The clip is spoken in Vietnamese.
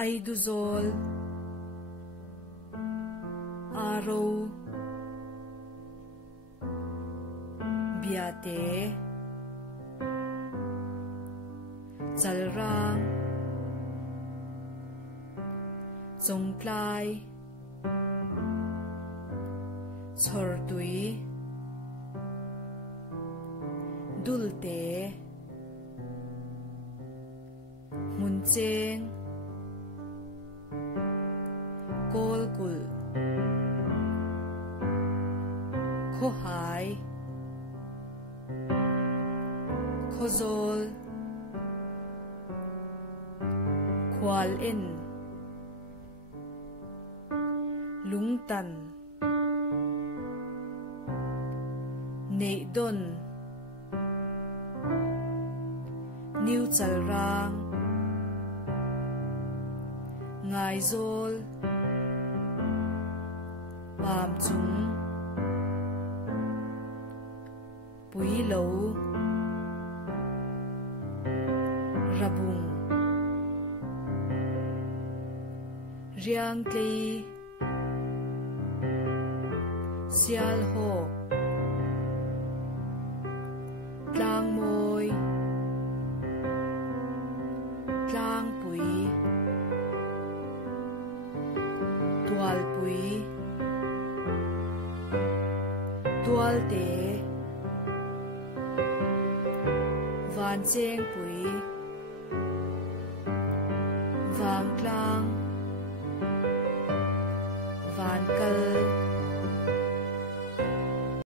ai du zol aro biate chalrang chongplai chhortui dulte muncheng kolkul khohai khozol khwal en lungtan neidon niu chalrang ngai zol pam chung puilo rabung riang klei sial ho tlang moi tlang pui tual pui tual te van cheng pui